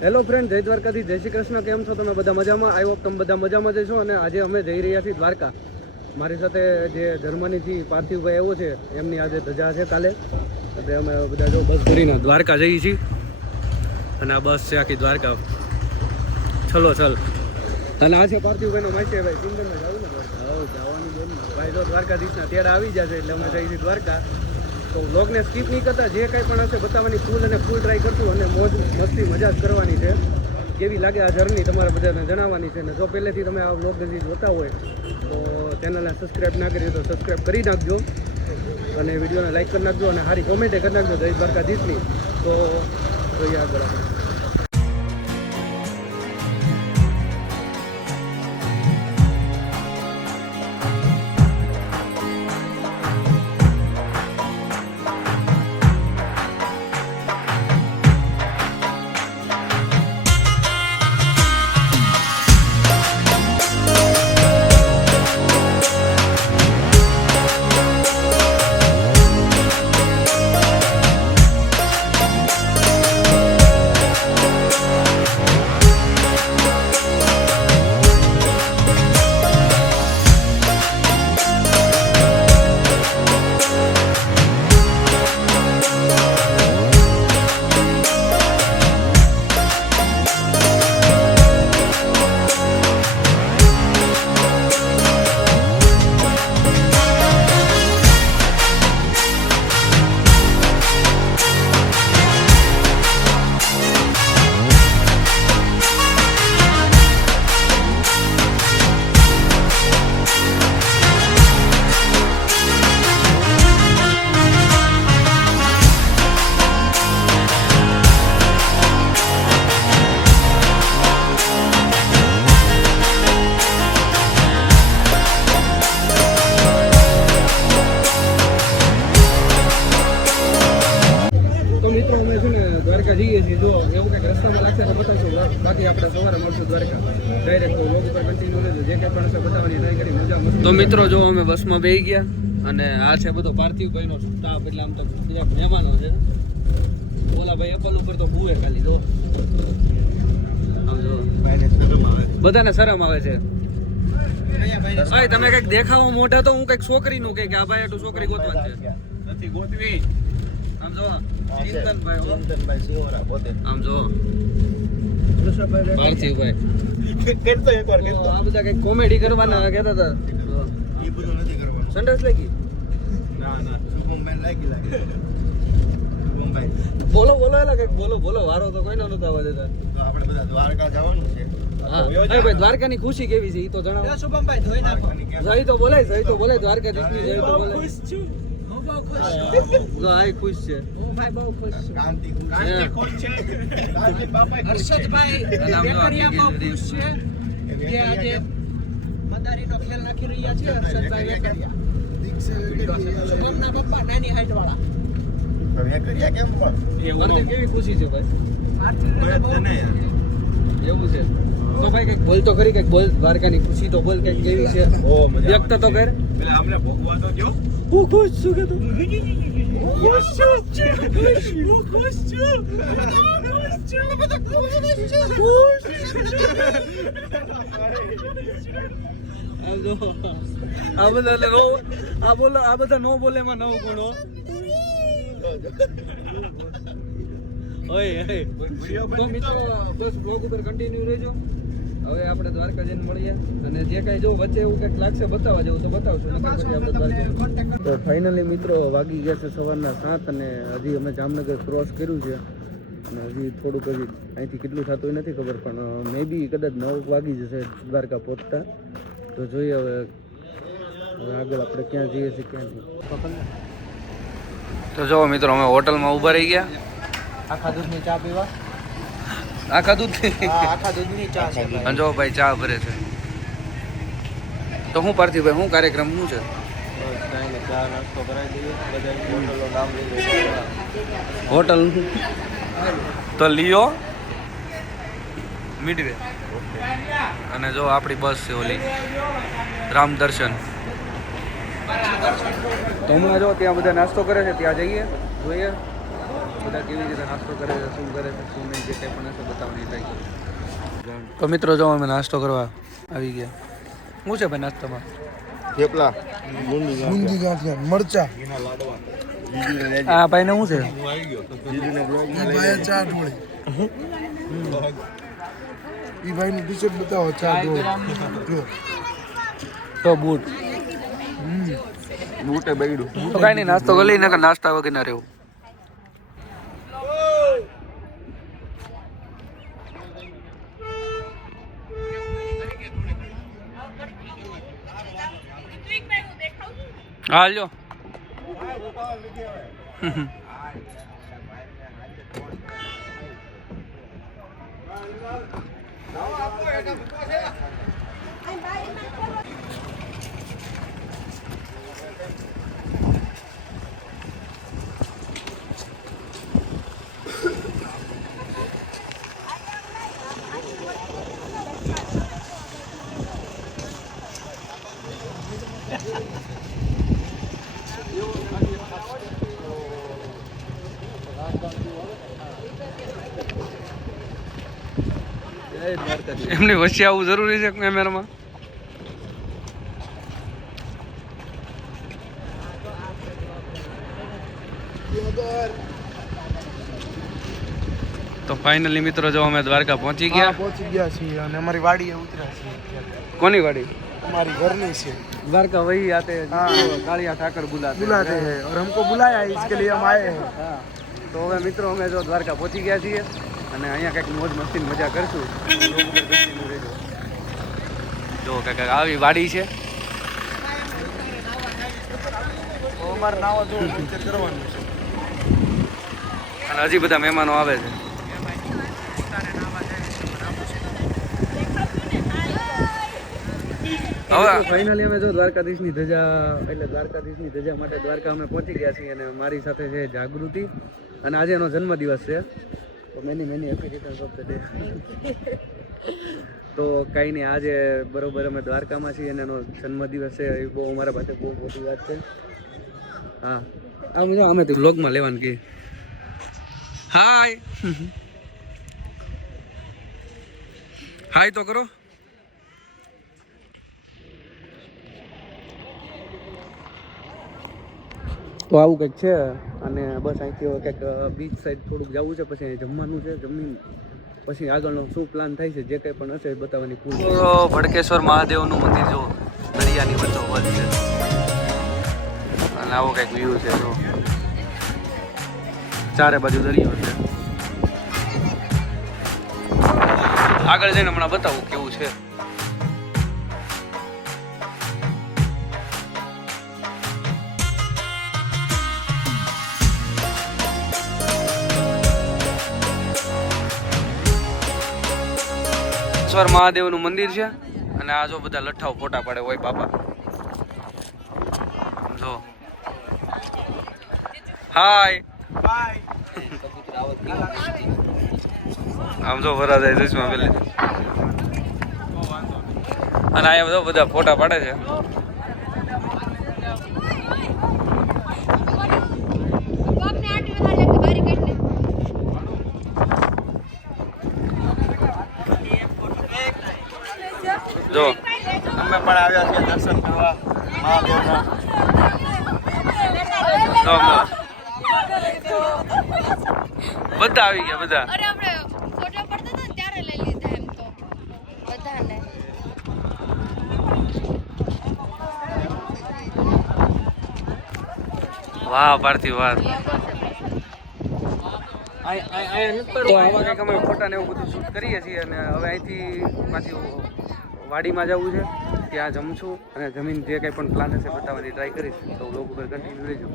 Hello friend, જય દ્વારકાથી, જય શ્રી કૃષ્ણ. કેમ છો તમે બધા? મજામાં? આઈ હોપ તમે બધા મજામાં જ છો. અને આજે અમે જઈ રહ્યા છીએ દ્વારકા. મારી સાથે જે જર્મનીથી પાર્થિવભાઈ આવ્યો છે, એમની આજે ધજા છે કાલે. એટલે અમે બધા જો બસ ભરીને દ્વારકા જઈએ છીએ. અને આ બસ છે આખી દ્વારકા. ચલો ચલ. અને આ છે પાર્થિવભાઈનો માસી ભાઈ. સિંગરમાં જવું ને જવાનું બેન ભાઈ, જો દ્વારકાધીશના તેડા આવી જશે એટલે અમે જઈએ છીએ દ્વારકા. તો વ્લોગને સ્કીપ નહીં કરતા, જે કંઈ પણ હશે બતાવવાની ફૂલ ટ્રાય કરશું અને મોજ મસ્તી મજા જ કરવાની છે. કેવી લાગે આ જર્ની તમારે બધાને જણાવવાની છે. અને જો પહેલેથી તમે આ વ્લોગ હજી જોતા હોય તો ચેનલને સબસ્ક્રાઈબ ના કરી તો સબસ્ક્રાઈબ કરી નાખજો અને વિડીયોને લાઈક કરી નાખજો અને સારી કોમેન્ટે કરી નાખજો જય દ્વારકાધીશની. તો જોઈએ આગળ આપણે. જઈએ છીએ. જો એવું કંઈક રસ્તામાં લાગશે તો બતાવશું, બાકી આપણે સવારે મળશું દ્વારકા ડાયરેક્ટ. વ્લોગ ઉપર કન્ટિન્યુ રહેજો, જે કંઈ પણ હશે બતાવવાની ટ્રાય કરી મજા મસ્ત. તો મિત્રો જો અમે બસમાં બેસી ગયા અને આ છે બધો પાર્થિવભાઈનો સ્ટાફ. એટલે આમ તો બીજા મહેમાનો છે. ઓલા ભાઈ એપલ ઉપર તો ભૂવે ખાલી જો આમ જો બધાને શરમ આવે છે. ભાઈ તમે કંઈક દેખાવો મોટા તો હું કંઈક છોકરીનું કંઈક આ ભાઈ એટલું છોકરી ગોતવાની છે નથી ગોતવી. આમ જો ચિંતનભાઈ સિહોરા પોતે આમ જો પાર્થિવભાઈ કરતો એકવાર કરતો. આ બધા કઈ કોમેડી કરવાના કહેતા હતા. એ બધું નથી કરવાનું. સંડસ લાગી? ના ના, શુભમભાઈ લાગી શુભમભાઈ બોલો બોલો એલા કઈક બોલો વારો તો કોઈનો નતો આવવા દેતા. આપણે બધા દ્વારકા જવાનું છે. હા ભાઈ, દ્વારકાની ખુશી કેવી છે એ તો જણાવો. શુભમભાઈ ધોઈ નાખો. જય તો બોલાય દ્વારકાધીશની જય તો બોલાય. ખુશ છું. જો આ ખુશ છે. ઓ ભાઈ બહુ ખુશ છું. કાંતિ ખુશ છે. કાંતિ બાપા હર્ષદભાઈ વેકરિયા બહુ ખુશ છે કે આજે મદારીનો ખેલ નાખી રહ્યા છે. હર્ષદભાઈ વેકરિયા શુભમના પપ્પા નાની હાઈટ વાળા વેકરિયા કેમ પણ કેવી ખુશી છે ભાઈ? એવું છે તો ભાઈ કઈક બોલ તો ખરી, કઈક બોલ. દ્વારકાની ખુશી તો બોલ, કઈક કેવી છે વ્યક્ત તો કર. પેલા અમને ભોગવા તો જો. હું ખુશ છું કે તું ખુશ આ બધા નો બોલે એમાં નવ ગુણો. તો મિત્રો બસ બ્લોગ ઉપર કન્ટિન્યુ રહેજો. હવે આપણે દ્વારકા જઈને મળીએ અને જે કાંઈ જો વચ્ચે એવું કંઈક લાગશે બતાવવા જેવું તો બતાવશું. નકર પછી આપણે દ્વારકા. તો ફાઇનલી મિત્રો વાગી ગયા છે સવારના 7 અને હજી અમે જામનગર ક્રોસ કર્યું છે અને હજી થોડુંક હજી અહીંથી કેટલું થતું નથી ખબર, પણ મે બી કદાચ 9 વાગી જશે દ્વારકા પહોંચતા. તો જોઈએ હવે આગળ આપણે ક્યાં જઈએ છીએ ક્યાં નહીં. તો જો મિત્રો અમે હોટલમાં ઊભા રહી ગયા. આખા દૂધની ચા પીવા. આખા દૂધની ચા છે. જો ભાઈ ચા ભરે છે. તો હું પાર્થિવભાઈ શું કાર્યક્રમ શું છે? ચા નાસ્તો કરાવી દઈએ બધા. નામ હોટલ તો લિયો મિડવે. અને જો આપણી બસ છે ઓલી રામ દર્શન. તો હમણાં જો ત્યાં બધા નાસ્તો કરે છે, ત્યાં જઈએ જોઈએ. બધા કેવી રીતે નાસ્તો કરે છે, શું કરે છે, શું નહીં, જે કંઈ પણ હશે બતાવવાની ટ્રાય કરું. તો મિત્રો જો અમે નાસ્તો કરવા આવી ગયા. શું છે ભાઈ નાસ્તામાં? થેપલા, બુંદી ગાંઠિયા, મરચા, આ ભાઈને શું છે? ભાઈ ચા ઢોળી. ઈ ભાઈ નું ટી શર્ટ બતાવો. ચા ઢોળી તો બૂટ બૂટે બૈડું તો કાંઈ નહીં, નાસ્તો કરી લઈને નાસ્તા વગર ના રહેવું. હા લ્યો. એમની વચ્ચે આવવું જરૂરી છે કેમેરામાં. તો ફાઇનલી મિત્રો જો અમે દ્વારકા પહોંચી ગયા. પહોંચી ગયા છીએ અને અમારી વાડીએ ઉતર્યા છીએ. કોની વાડી? हमारी घर नहीं से द्वारका वही आते हैं कालिया ठाकर बुलाते हैं और हमको बुलाया है, इसके लिए हम आए हैं. हाँ. तो હવે મિત્રો અમે જો દ્વારકા પહોંચી ગયા છીએ અને અહીંયા કંઈક મોજ મસ્તી મજા કરશું. જો કંઈક આવી વાડી છે. અમારે નાવા જો કરવાનું છે અને હજી બધા મહેમાનો આવે છે. હવે ફાઇનલી અમે જો દ્વારકાધીશની ધજા એટલે દ્વારકાધીશની ધજા માટે દ્વારકા અમે પહોંચી ગયા છીએ અને મારી સાથે છે જાગૃતિ અને આજે એનો જન્મદિવસ છે. તો many happy returns of the day. તો કંઈ નહીં, આજે બરોબર અમે દ્વારકામાં છીએ અને એનો જન્મદિવસ છે એ બહુ અમારા પાસે બહુ મોટી વાત છે. હા આમ જો અમે તો વ્લોગમાં લેવાનું કે હાય હાય તો કરો. તો આવું કંઈક છે અને બસ અહીંથી હવે કંઈક બીચ સાઈડ થોડુંક જવું છે, પછી અહીં જમવાનું છે, જમીન પછી આગળનો શું પ્લાન થાય છે જે કંઈ પણ હશે એ બતાવવાની પૂરી. તો ભડકેશ્વર મહાદેવનું મંદિર જો દરિયાની વચ્ચો વચ છે અને આવો કંઈક વ્યૂ છે. જો ચારે બાજુ દરિયો છે. આગળ જઈને હમણાં બતાવું કેવું છે. મહાદેવનું મંદિર છે અને આ જો બધા લઠ્ઠાઓ ફોટા પાડે હોય બાપા. જો હાય આમ જો ભરા જાય ચશ્મા પેલે અને અહીંયા બધા ફોટા પાડે છે. જો અમે પણ આવ્યા છીએ દર્શન કરવા મહાદેવના. બધા આવી ગયા બધા. અરે આપણે ફોટો પડતા હતા ત્યારે લઈ લીધા એમ તો બધાને. વાહ પાર્થિવ વાહ. તો આમાં કંઈક અમે ફોટા ને એવું બધું શૂટ કરીએ છીએ અને હવે અહીંથી પાછી વાડીમાં જવું છે, ત્યાં જમશું અને જમીન જે કંઈ પણ પ્લાન હશે બતાવવાની ટ્રાય કરીશ. તો લોકો ઉપર કન્ટિન્યુ રહેજો.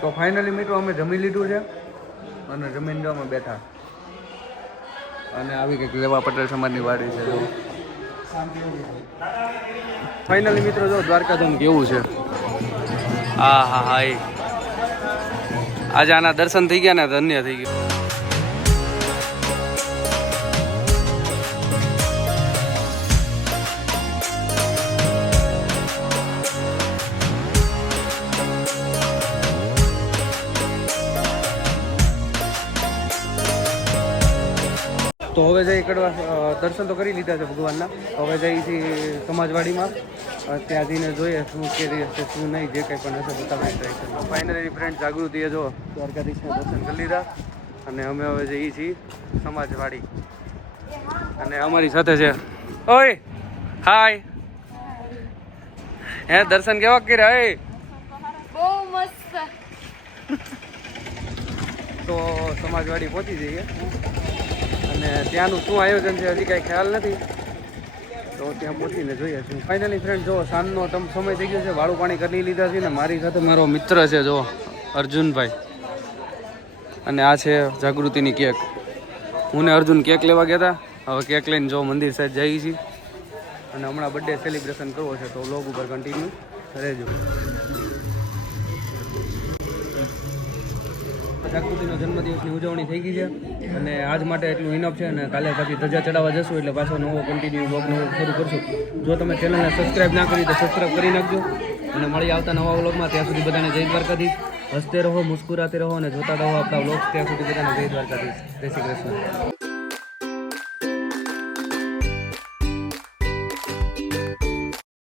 તો ફાઇનલી મિત્રો અમે જમી લીધું છે અને જમીન જો અમે બેઠા અને આવી કંઈક લેવા પટેલ સમાજની વાડી છે જો ફાઇનલી મિત્રો જો દ્વારકાધામ કેવું છે હા હા હા એ આજે આના દર્શન થઈ ગયા ને ધન્ય થઈ ગયું તો હવે જઈ કડવા દર્શન તો કરી લીધા છે ભગવાનના હવે જઈ છીએ સમાજવાડીમાં ત્યાં જઈને જોઈએ શું કરી હશે શું નહીં જે કંઈ પણ હશે બતાવવાની ટ્રાય કરીએ ફાઇનલી ફ્રેન્ડ જાગૃતિએ જો દ્વારકાધીશના દર્શન કરી લીધા અને અમે હવે જઈએ છીએ સમાજવાડી અને અમારી સાથે છે ઓય હાય હે દર્શન કેવા કર્યા એ બહુ મસ્ત. તો સમાજવાડી પહોંચી જઈએ અને ત્યાંનું શું આયોજન છે હજી કાંઈ ખ્યાલ નથી તો ત્યાં પહોંચીને જોઈએ છું ફાઇનલી ફ્રેન્ડ જો સાંજનો સમય થઈ ગયો છે વાળું પાણી કરી લીધા છે ને મારી સાથે મારો મિત્ર છે જો અર્જુનભાઈ અને આ છે જાગૃતિની કેક હું ને અર્જુન કેક લેવા ગયા હતા હવે કેક લઈને જો મંદિર સાઈડ જઈએ છીએ અને હમણાં બર્થડે સેલિબ્રેશન કરવો છે તો વ્લોગ ઉપર કન્ટિન્યુ રહેજો જાગૃતિનો જન્મદિવસની ઉજવણી થઈ ગઈ છે અને આજ માટે એટલું ઇનફ છે અને કાલે પછી ધજા ચડાવવા જશું એટલે પાછો નવો કન્ટિન્યુ વ્લોગ નવો શરૂ કરશું જો તમે ચેનલને સબસ્ક્રાઈબ ના કરી તો સબસ્ક્રાઈબ કરી નાખજો અને મળી આવતા નવા વ્લોગમાં ત્યાં સુધી બધાને જય દ્વારકાધીશ હસતે રહો મુસ્કુરાતે રહો અને જોતા રહો આપણા વ્લોગ ત્યાં સુધી બધાને જય દ્વારકાધીશ જય શ્રી કૃષ્ણ